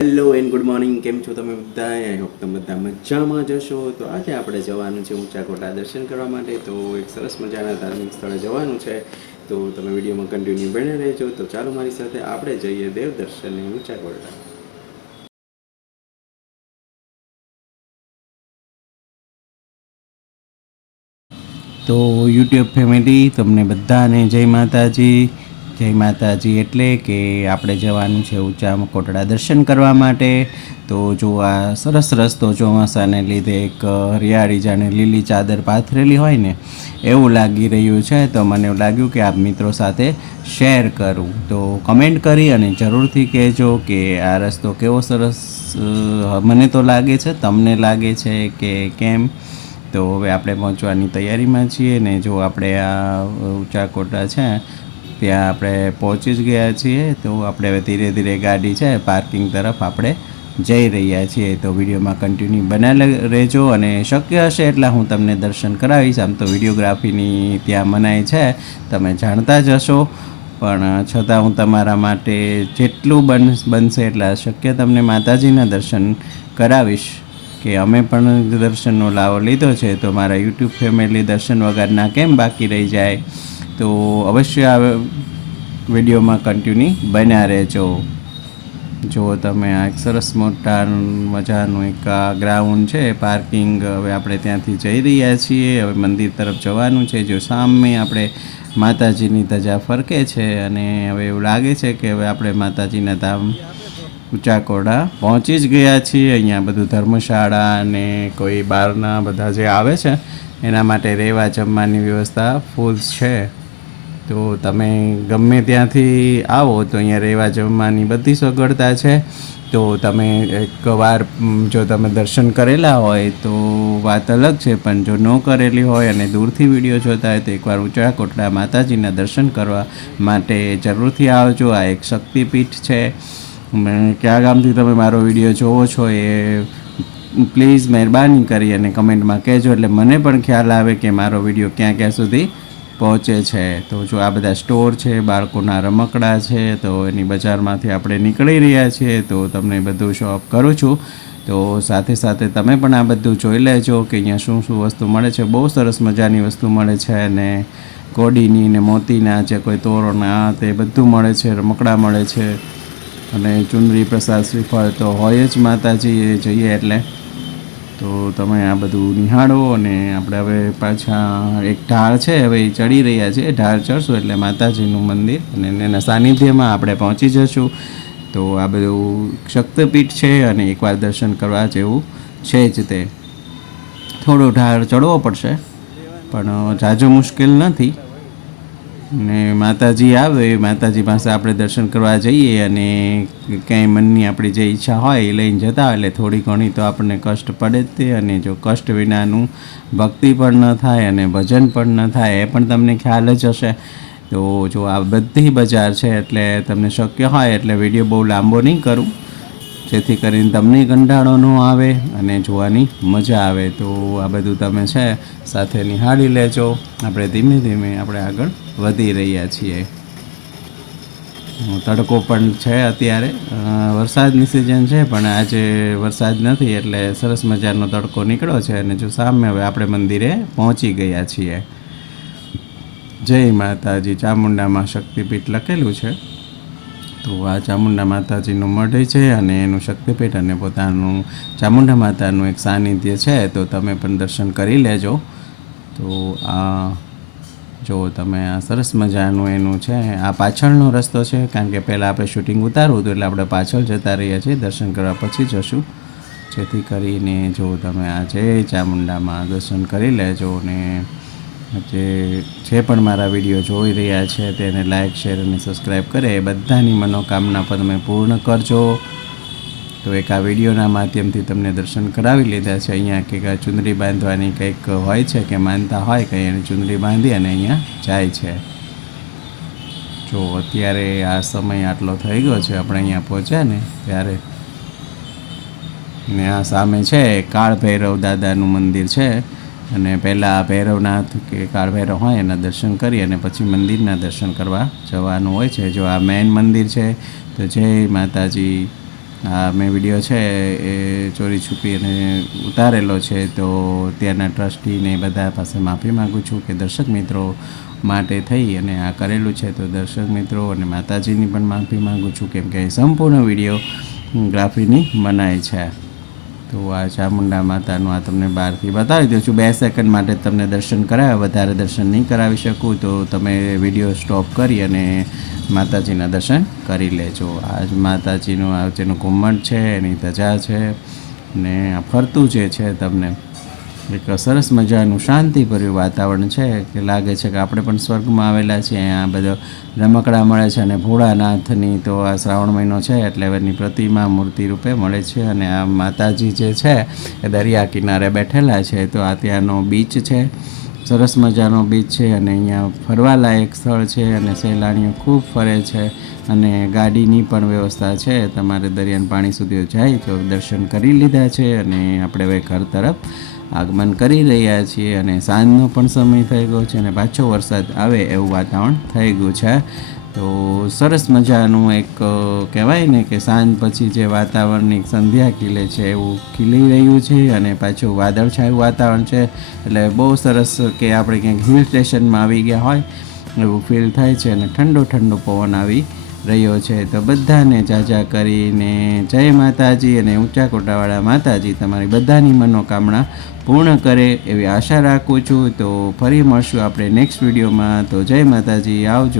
Hello and good morning. કેમ છો તમે બધા? આઈ હોપ તમે બધા મજામાં જશો. તો આજે આપણે જવાનું છે ઊંચા કોટા દર્શન કરવા માટે. તો એક સરસ મજાના ધાર્મિક સ્થળે જવાનું છે. તો તમે વિડીયોમાં કન્ટિન્યુ બને રહેજો. તો ચાલો મારી સાથે આપણે જઈએ દેવ દર્શને ઊંચા કોટા. તો યુટ્યુબ ફેમિલી તમને બધાને જય માતાજી. જય માતાજી. એટલે કે આપણે જવાનું છે ઊંચા કોટડા દર્શન કરવા માટે. તો જો આ સરસ રસ્તો ચોમાસાને લીધે એક હરિયાળી જાણે લીલી ચાદર પાથરેલી હોય ને એવું લાગી રહ્યું છે. તો મને એવું લાગ્યું કે આપ મિત્રો સાથે શેર કરું. તો કમેન્ટ કરી અને જરૂરથી કહેજો કે આ રસ્તો કેવો સરસ મને તો લાગે છે, તમને લાગે છે કે કેમ. તો હવે આપણે પહોંચવાની તૈયારીમાં છીએ ને જો આપણે આ ઊંચા કોટા છે ત્યાં આપણે પહોંચી જ ગયા છીએ. તો આપણે હવે ધીરે ધીરે ગાડી છે પાર્કિંગ તરફ આપણે જઈ રહ્યા છીએ. તો વિડીયોમાં કન્ટિન્યુ બનાવી રહેજો અને શક્ય હશે એટલા હું તમને દર્શન કરાવીશ. આમ તો વિડીયોગ્રાફીની ત્યાં મનાઈ છે, તમે જાણતા જ હશો, પણ છતાં હું તમારા માટે જેટલું બનશે એટલા શક્ય તમને માતાજીના દર્શન કરાવીશ. કે અમે પણ દર્શનનો લાવો લીધો છે તો મારા યુટ્યુબ ફેમિલી દર્શન વગરના કેમ બાકી રહી જાય. તો અવશ્ય આ વિડીયોમાં કન્ટિન્યુ બન્યા રહેજો. જો તમે આ એક સરસ મોટા મજાનું એક ગ્રાઉન્ડ છે પાર્કિંગ. હવે આપણે ત્યાંથી જઈ રહ્યા છીએ. હવે મંદિર તરફ જવાનું છે. જો સામે આપણે માતાજીની ધજા ફરકે છે અને હવે એવું લાગે છે કે હવે આપણે માતાજીના ધામ ઊંચા કોટા પહોંચી જ ગયા છીએ. અહીંયા બધું ધર્મશાળા અને કોઈ બહારના બધા જે આવે છે એના માટે રહેવા જમવાની વ્યવસ્થા ફૂલ છે. તો તમે ગમે ત્યાંથી આવો તો અહીંયા રહેવા જમવાની બધી સગવડતા છે. તો તમે એકવાર જો તમે દર્શન કરેલા હોય તો વાત અલગ છે, પણ જો ન કરેલી હોય અને દૂરથી વિડીયો જોતા હોય તો એકવાર ઊંચા કોટડા માતાજીના દર્શન કરવા માટે જરૂરથી આવજો. આ એક શક્તિપીઠ છે. કયા ગામથી તમે મારો વિડીયો જોવો છો એ પ્લીઝ મહેરબાની કરી અને કમેન્ટમાં કહેજો, એટલે મને પણ ખ્યાલ આવે કે મારો વિડીયો ક્યાં ક્યાં સુધી પહોંચે છે. તો જો આ બધા સ્ટોર છે, બાળકોના રમકડા છે, તો એની બજારમાંથી આપણે નીકળી રહ્યા છીએ. તો તમને બધું શોપ કરું છું. તો સાથે સાથે તમે પણ આ બધું જોઈ લેજો કે અહીંયા શું શું વસ્તુ મળે છે. બહુ સરસ મજાની વસ્તુ મળે છે અને કોડીની ને મોતીના જે કોઈ તોરણના તે બધું મળે છે, રમકડા મળે છે અને ચુંદડી પ્રસાદ શ્રીફળ તો હોય જ માતાજી જઈએ એટલે. તો તમે આ બધું નિહાળો અને આપણે હવે પાછા એક ઢાળ છે હવે એ ચડી રહ્યા છે. ઢાળ ચડશું એટલે માતાજીનું મંદિર અને એના સાનિધ્યમાં આપણે પહોંચી જશું. તો આ બધું શક્તિપીઠ છે અને એકવાર દર્શન કરવા જેવું છે જ. તે થોડો ઢાળ ચડવો પડશે પણ ઝાઝો મુશ્કેલ નથી. ને માતાજી આવે, માતાજી પાસે આપણે દર્શન કરવા જઈએ અને ક્યાંય મનની આપણી જે ઈચ્છા હોય એ લઈને જતા હોય એટલે થોડી ઘણી તો આપણને કષ્ટ પડે જ તે. અને જો કષ્ટ વિનાનું ભક્તિ પણ ન થાય અને ભજન પણ ન થાય એ પણ તમને ખ્યાલ જ હશે. તો જો આ બધી બજાર છે એટલે તમને શક્ય હોય એટલે વિડીયો બહુ લાંબો નહીં કરું, જેથી કરીને તમને કંટાળો ન આવે અને જોવાની મજા આવે. તો આ બધું તમે છે સાથે નિહાળી લેજો. આપણે ધીમે ધીમે આપણે આગળ વધી રહ્યા છીએ. તડકો પણ છે અત્યારે, વરસાદની સિઝન છે પણ આજે વરસાદ નથી એટલે સરસ મજાનો તડકો નીકળ્યો છે. અને જો સામે હવે આપણે મંદિરે પહોંચી ગયા છીએ. જય માતાજી. ચામુંડામાં શક્તિપીઠ લખેલું છે. તો આ ચામુંડા માતાજીનું મઢ છે અને એનું શક્તિપીઠ અને પોતાનું ચામુંડા માતાનું એક સાનિધ્ય છે. તો તમે પણ દર્શન કરી લેજો. તો આ જો તમે આ સરસ મજાનું એનું છે. આ પાછળનો રસ્તો છે કારણ કે પહેલાં આપણે શૂટિંગ ઉતારવું હતું એટલે આપણે પાછળ જતા રહીએ છીએ. દર્શન કરવા પછી જશું, જેથી કરીને જો તમે આ જય ચામુંડામાં દર્શન કરી લેજો. ને જે પણ મારા વિડીયો જોઈ રહ્યા છે તેને લાઇક, શેર અને સબસ્ક્રાઈબ કરે એ બધાની મનોકામના પર તમે પૂર્ણ કરજો. તો એક આ વિડીયોના માધ્યમથી તમને દર્શન કરાવી લીધા છે. અહીંયા કે ચુંદડી બાંધવાની કંઈક હોય છે કે માનતા હોય કંઈ એને ચુંદડી બાંધી અને અહીંયા જાય છે. જો અત્યારે આ સમય આટલો થઈ ગયો છે આપણે અહીંયા પહોંચ્યા ને ત્યારે. ને આ સામે છે કાળ ભૈરવ દાદાનું મંદિર છે અને પહેલાં ભૈરવનાથ કે કાળ ભૈરવ હોય એના દર્શન કરી અને પછી મંદિરના દર્શન કરવા જવાનું હોય છે. જો આ મેઇન મંદિર છે તો જય માતાજી. આ મેં વિડીયો છે એ ચોરી છુપી અને ઉતારેલો છે, તો ત્યાંના ટ્રસ્ટીને બધા પાસે માફી માગું છું કે દર્શક મિત્રો માટે થઈ અને આ કરેલું છે. તો દર્શક મિત્રો અને માતાજીની પણ માફી માગું છું, કેમ કે સંપૂર્ણ વિડીયોગ્રાફીની મનાઈ છે. તો આ ચામુંડા માતાનું આ તમને બહારથી બતાવી દઉં છું. 2 સેકન્ડ માટે તમને દર્શન કરાવ્યા, વધારે દર્શન નહીં કરાવી શકું, તો તમે વિડીયો સ્ટોપ કરી અને માતાજીના દર્શન કરી લેજો. આ જ માતાજીનું આ જેનું ઘુમ્મટ છે, એની ધજા છે, ને આ ફરતું જે છે તમને એક સરસ મજાનું શાંતિભર્યું વાતાવરણ છે કે લાગે છે કે આપણે પણ સ્વર્ગમાં આવેલા છીએ. અહીંયા બધો રમકડા મળે છે અને ભોળાનાથની તો આ શ્રાવણ મહિનો છે એટલે એની પ્રતિમા મૂર્તિ રૂપે મળે છે. અને આ માતાજી જે છે એ દરિયા કિનારે બેઠેલા છે. તો આ ત્યાંનો બીચ છે, સરસ મજાનો બીચ છે અને અહીંયા ફરવાલાયક સ્થળ છે અને સહેલાણીઓ ખૂબ ફરે છે અને ગાડીની પણ વ્યવસ્થા છે. તમારે દરિયાના પાણી સુધી જાય તો દર્શન કરી લીધા છે અને આપણે હવે ઘર તરફ આગમન કરી રહ્યા છીએ અને સાંજનો પણ સમય થઈ ગયો છે અને પાછો વરસાદ આવે એવું વાતાવરણ થઈ ગયું છે. તો સરસ મજાનું એક કહેવાય ને કે સાંજ પછી જે વાતાવરણની સંધ્યા ખીલે છે એવું ખીલી રહ્યું છે અને પાછું વાદળછાયું વાતાવરણ છે. એટલે બહુ સરસ કે આપણે ક્યાંક હિલ સ્ટેશનમાં આવી ગયા હોય એવું ફીલ થાય છે અને ઠંડો ઠંડો પવન આવી રહ્યો છે. તો બધાને જાજા કરીને જય માતાજી અને ઊંચા કોટાવાળા માતાજી તમારી બધાની મનોકામના પૂર્ણ કરે એવી આશા રાખું છું. તો ફરી મળશું આપણે નેક્સ્ટ વિડીયોમાં. તો જય માતાજી, આવજો.